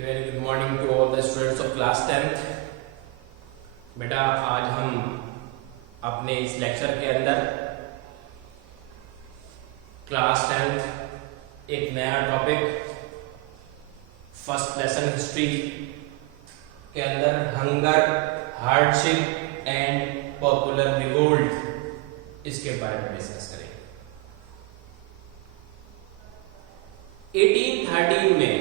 A very good morning to all the students of class 10th। बेटा आज हम अपने इस लेक्चर के अंदर क्लास 10th एक नया टॉपिक फर्स्ट लेसन हिस्ट्री के अंदर hunger, hardship and popular revolt इसके बारे में डिस्कस करेंगे। 1813 में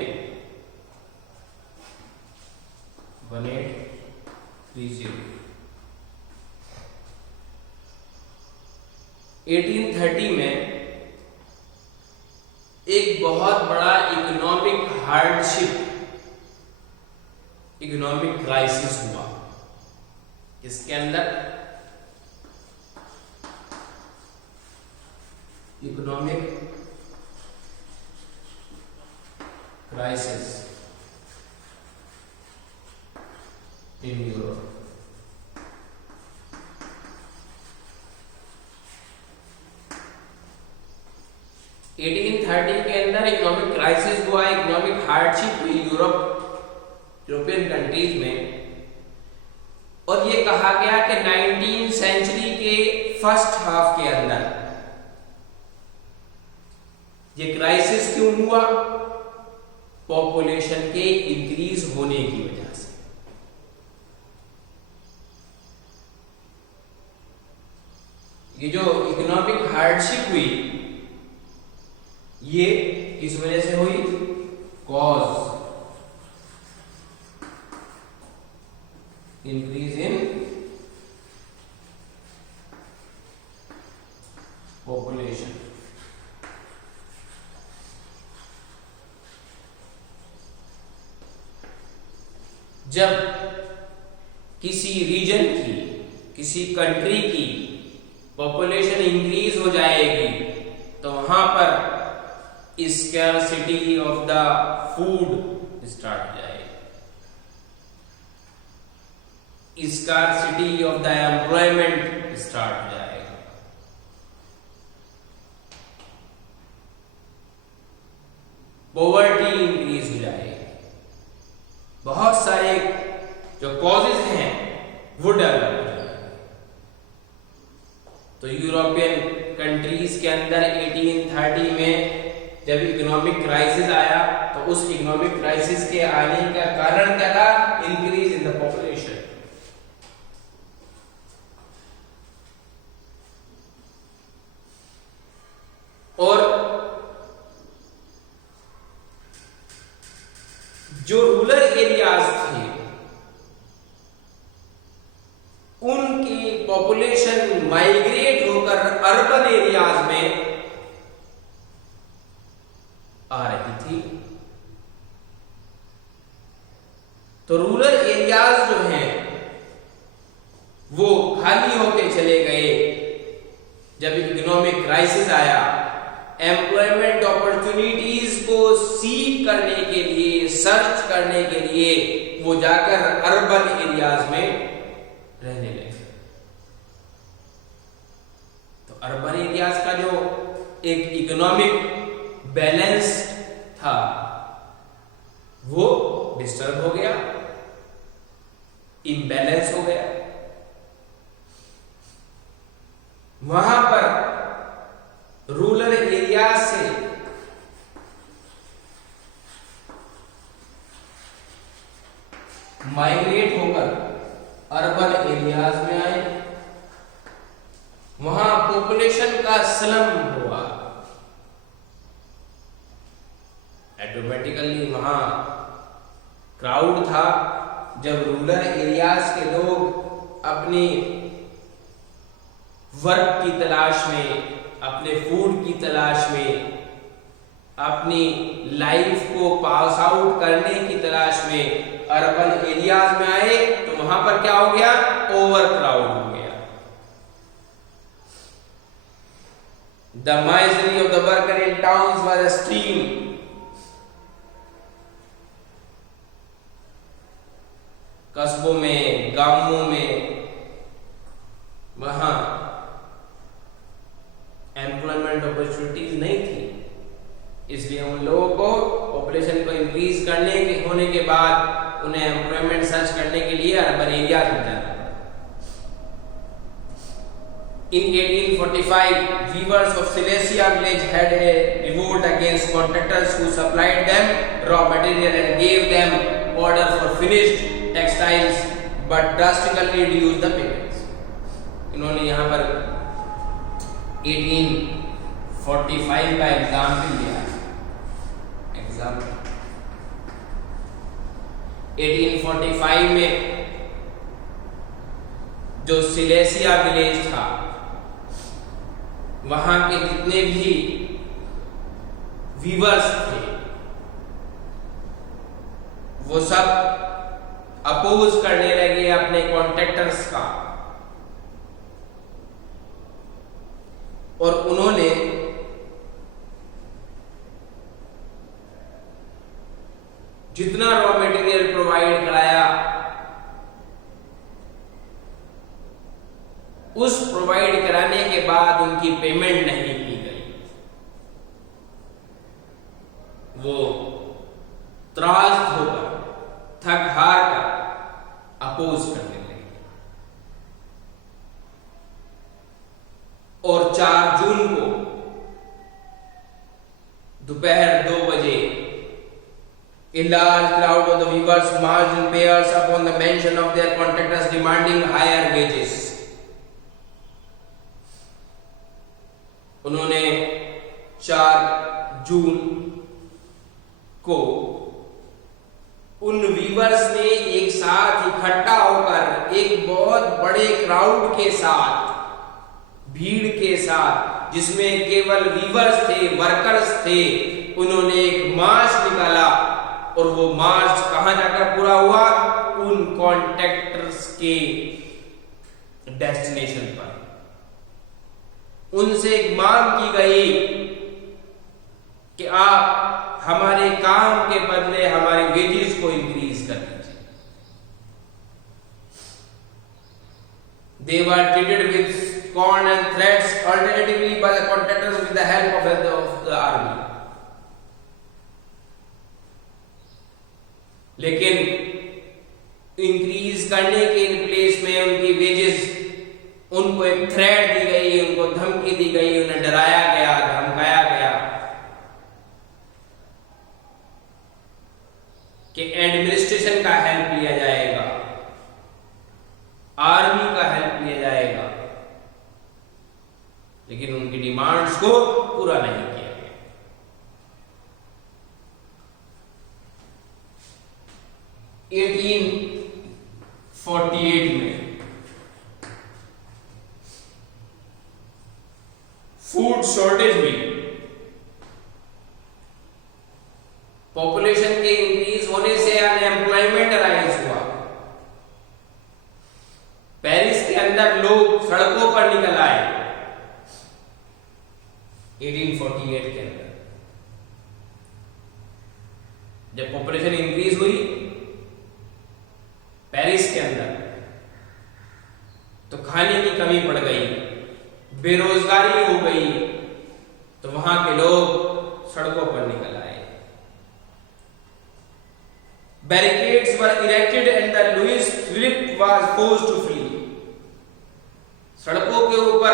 1830 में एक बहुत बड़ा इकोनॉमिक हार्डशिप, इकोनॉमिक क्राइसिस हुआ। इसके अंदर इकोनॉमिक क्राइसिस इन यूरोप। के अंदर इकोनॉमिक क्राइसिस हुआ, इकोनॉमिक हार्डशिप हुई यूरोपियन कंट्रीज में, और ये कहा गया कि 19वीं सेंचुरी के फर्स्ट हाफ के अंदर ये क्राइसिस क्यों हुआ? पॉपुलेशन के इंक्रीज होने की वजह से। ये जो इकोनॉमिक हार्डशिप हुई ये किस वजह से हुई? Cause increase in population. जब किसी रीजन की, किसी कंट्री की पॉपुलेशन इंक्रीज हो जाएगी तो वहां पर scarcity of the food start हो जाएगी, scarcity of the employment start हो जाएगा, पॉवर्टी इंक्रीज हो जाएगी। बहुत सारे जो कॉजेज हैं वो डेवलप हो जाएंगे। तो यूरोपियन कंट्रीज के अंदर 1830 में जब इकोनॉमिक क्राइसिस आया तो उस इकोनॉमिक क्राइसिस के आने का कारण क्या था? Increase in the population. और जो रूरल एरियाज थे उनकी पॉपुलेशन माइग्रेट होकर अर्बन एरियाज में आ रही थी। तो रूरल एरियाज जो हैं वो खाली होते चले गए। जब इकोनॉमिक क्राइसिस आया, एम्प्लॉयमेंट अपॉर्चुनिटीज को सीक करने के लिए, सर्च करने के लिए वो जाकर अर्बन एरियाज में रहने लगे। तो अर्बन एरियाज का जो एक इकोनॉमिक बैलेंस था वो डिस्टर्ब हो गया, इम्बैलेंस हो गया। वहां पर रूरल एरिया से माइग्रेट होकर अर्बन एरियाज में आए। वहां पॉपुलेशन का स्लम हुआ। ऑटोमेटिकली वहां क्राउड था। जब रूरल एरियाज के लोग अपनी वर्क की तलाश में, अपने फूड की तलाश में, अपनी लाइफ को पास आउट करने की तलाश में अर्बन एरियाज में आए तो वहां पर क्या हो गया? ओवर क्राउड हो गया। The misery of the worker in towns was extreme। कस्बों में, गांवों में वहां एम्प्लॉयमेंट अपॉर्चुनिटीज नहीं थी। इसलिए उन लोगों को पॉपुलेशन को इंक्रीज करने के होने के बाद उन्हें एम्प्लॉयमेंट सर्च करने के लिए अर्बन एरिया में जाना पड़ा। In 1845, weavers of Silesia village had a revolt against contractors who supplied them raw material and gave them order for finished textiles, but drastically reduced the payments. इन्होंने यहाँ पर 1845 का एग्जाम्पल लिया। 1845 में जो सिलेसिया विलेज था, वहां के जितने भी वीवर्स थे वो सब अपोज करने लगे अपने कॉन्ट्रैक्टर्स का, और उन्होंने जितना रॉ मटेरियल प्रोवाइड कराया उस प्रोवाइड कराने के बाद उनकी पेमेंट नहीं की गई। वो त्रास्त होकर, थक हार कर अपोज करने लगे, और 4 जून को दोपहर 2 बजे a large crowd of the weavers marched in pairs upon the mansion of their contractors demanding higher wages. उन्होंने 4 जून को उन वीवर्स ने एक साथ इकट्ठा होकर एक बहुत बड़े क्राउड के साथ, भीड़ के साथ, जिसमें केवल वीवर्स थे, वर्कर्स थे, उन्होंने एक मार्च निकाला। और वो मार्च कहां जाकर पूरा हुआ? उन कॉन्ट्रैक्टर्स के डेस्टिनेशन पर। उनसे एक मांग की गई कि आप हमारे काम के बदले हमारे वेजेस को इंक्रीज कर दीजिए। They were treated with scorn and threats alternatively by the contractors with the help of the army. लेकिन इंक्रीज करने के प्लेस में उनकी वेजेस, उनको एक थ्रेट दी गई, उनको धमकी दी गई, उन्हें डराया गया, धमकाया गया कि एडमिनिस्ट्रेशन का हेल्प लिया जाएगा, आर्मी का हेल्प लिया जाएगा, लेकिन उनकी डिमांड्स को पूरा नहीं किया गया। 1848 में फूड शॉर्टेज हुई, पॉपुलेशन के इंक्रीज होने से अनएम्प्लॉयमेंट राइज हुआ। पेरिस के अंदर लोग सड़कों पर निकल आए 1848 के अंदर। जब पॉपुलेशन इंक्रीज हुई पेरिस के अंदर, तो खाने की कमी पड़ गई, बेरोजगारी हो गई, तो वहां के लोग सड़कों पर निकल आए। Barricades were erected and the Louis Philippe was forced to flee. सड़कों के ऊपर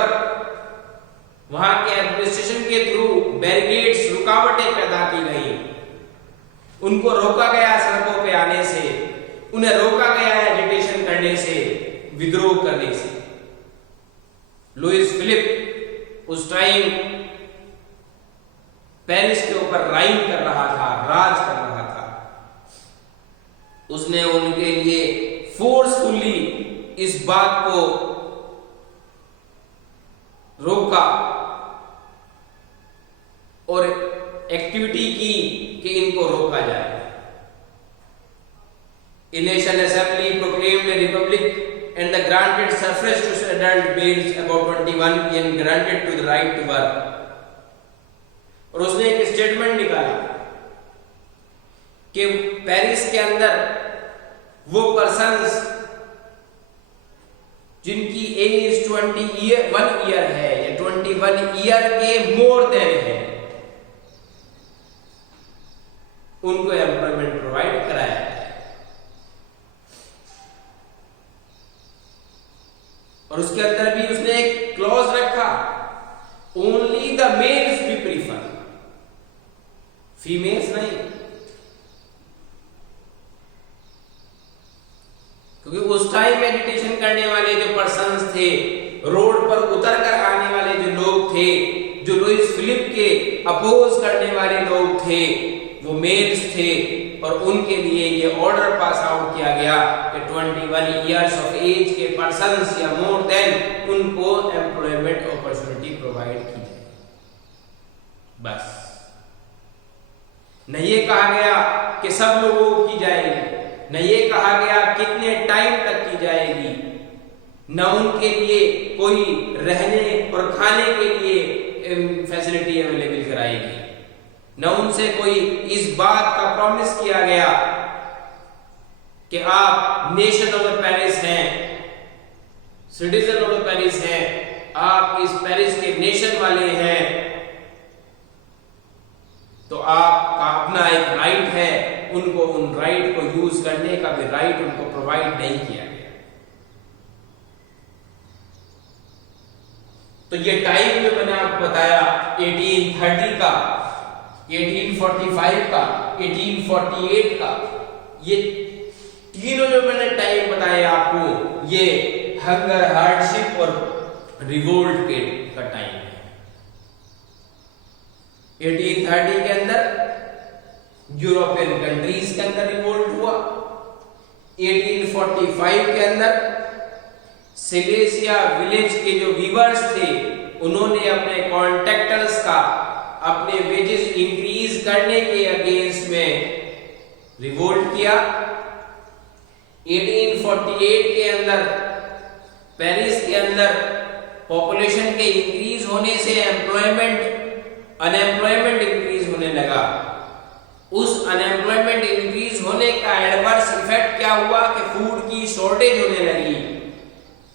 वहां के एडमिनिस्ट्रेशन के थ्रू बैरिकेड्स, रुकावटें पैदा की गई, उनको रोका गया सड़कों पे आने से, उन्हें रोका गया एजिटेशन करने से, विद्रोह करने से। लुइस फिलिप उस टाइम पेरिस के ऊपर राइन कर रहा था, राज कर रहा था। उसने उनके लिए फोर्सफुली इस बात को रोका और एक्टिविटी की कि इनको रोका जाए। A nation assembly proclaimed a republic and the granted suffrage to adult males about 21 and granted to the right to work। और उसने एक स्टेटमेंट निकाला कि पेरिस के अंदर वो पर्सन्स जिनकी एज 21 ईयर है या 21 ईयर के मोर देन है, उनको एम्प्लॉयमेंट प्रोवाइड कराया जाए। और उसके अंदर भी उसने एक क्लॉज रखा, only the males be prefer, females नहीं, क्योंकि उस टाइम मेडिटेशन करने वाले जो पर्सन्स थे, रोड पर उतर कर आने वाले जो लोग थे, जो लुईस फिलिप के अपोज करने वाले लोग थे, वो मेल्स थे। और उनके लिए ये ऑर्डर पास आउट किया गया कि 21 इयर्स ऑफ एज के पर्सन्स या मोर देन उनको एम्प्लॉयमेंट अपॉर्चुनिटी प्रोवाइड की जाए। बस न ये कहा गया कि सब लोगों को की जाएगी, न ये कहा गया कितने टाइम तक की जाएगी, न उनके लिए कोई रहने और खाने के लिए फैसिलिटी अवेलेबल कराएगी, न उनसे कोई इस बात का प्रॉमिस किया गया कि आप नेशन ऑफ द पेरिस हैं, सिटीजन ऑफ द पेरिस हैं, आप इस पेरिस के नेशन वाले हैं, तो आपका अपना एक राइट है। उनको उन राइट को यूज करने का भी राइट उनको प्रोवाइड नहीं किया गया। तो ये टाइम जो मैंने आपको बताया 1830 का, 1845 का, 1848 का, ये तीनों जो मैंने टाइम बताया आपको, ये हंगर, हार्डशिप और रिवोल्ट का टाइम है। 1830 के अंदर यूरोपियन कंट्रीज के अंदर रिवोल्ट हुआ। 1845 के अंदर सिलेसिया विलेज के जो वीवर्स थे, उन्होंने अपने कॉन्ट्रैक्टर्स का अपने वेजेस इंक्रीज करने के अगेंस्ट में रिवोल्ट किया। 1848 के अंदर पेरिस के अंदर पॉपुलेशन के इंक्रीज होने से अनएम्प्लॉयमेंट इंक्रीज होने लगा। उस अनएम्प्लॉयमेंट इंक्रीज होने का एडवर्स इफेक्ट क्या हुआ कि फूड की शॉर्टेज होने लगी,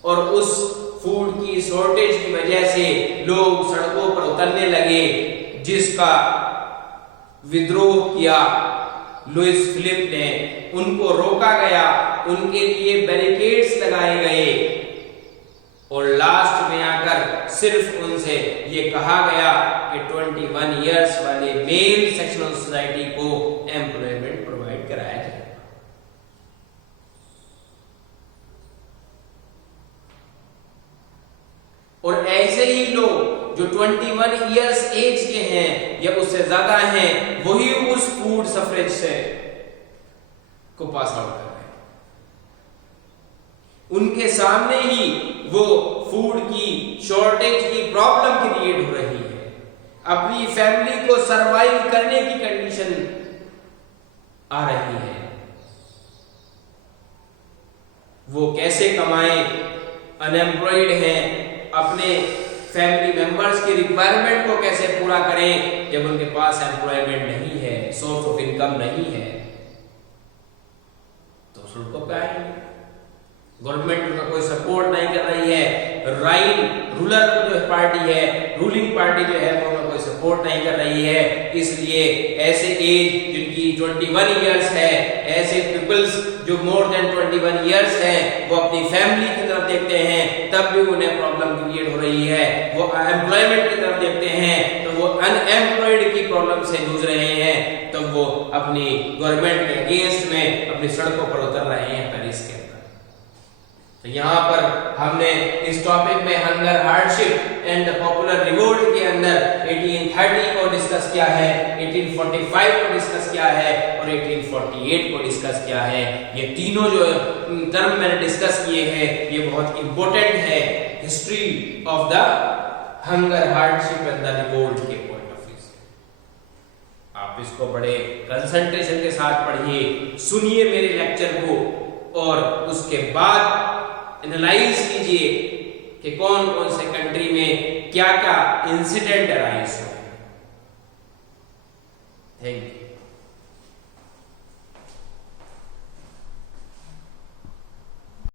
और उस फूड की शॉर्टेज की वजह से लोग सड़कों पर उतरने लगे, जिसका विद्रोह किया लुईस फिलिप ने। उनको रोका गया, उनके लिए बैरिकेड्स लगाए गए, और लास्ट में आकर सिर्फ उनसे ये कहा गया कि 21 इयर्स वाले मेल सेक्शन ऑफ सोसाइटी को एम्प्लॉयमेंट प्रोवाइड कराया जाए। और ऐसे ही लोग जो 21 इयर्स एज के हैं या उससे ज्यादा हैं, वही उस फूड सफरेज से को पास आउट कर रहे हैं। उनके सामने ही वो फूड की शॉर्टेज की प्रॉब्लम क्रिएट हो रही है। अपनी फैमिली को सरवाइव करने की कंडीशन आ रही है। वो कैसे कमाएं, अनएम्प्लॉयड हैं, अपने फैमिली मेंबर्स की रिक्वायरमेंट को कैसे पूरा करें जब उनके पास एम्प्लॉयमेंट नहीं है, सोर्स ऑफ इनकम नहीं है, तो सड़कों पे आएंगे। गवर्नमेंट उनका कोई सपोर्ट नहीं कर रही है। रूलर जो पार्टी है, रूलिंग पार्टी जो है, वो कोई सपोर्ट नहीं कर रही है। इसलिए ऐसे एज जिनकी 21 इयर्स है, ऐसे पीपल्स जो मोर देन 21 इयर्स हैं, वो अपनी फैमिली की तरफ देखते हैं, तब भी उन्हें प्रॉब्लम क्रिएट हो रही है। वो एम्प्लॉयमेंट की तरफ देखते हैं, तो वो अनएम्प्लॉयड की प्रॉब्लम से जूझ रहे हैं, तो वो अपनी गवर्नमेंट के अगेंस्ट में अपनी सड़कों पर उतर रहे हैं पेरिस के। तो यहाँ पर हमने इस टॉपिक में hunger, hardship and the popular revolt के अंदर 1830 को डिस्कस किया है, 1845 को डिस्कस किया है और 1848 को डिस्कस किया है। ये तीनों जो टर्म मैंने डिस्कस किए हैं, ये बहुत इंपॉर्टेंट है history of the hunger, hardship and the revolt के पॉइंट ऑफ व्यू से। आप इसको बड़े कंसंट्रेशन के साथ पढ़िए, सुनिए मेरे लेक्चर को, और उसके बाद एनालाइज कीजिए कि कौन कौन से कंट्री में क्या क्या इंसिडेंट अराइज हुए। Thank you.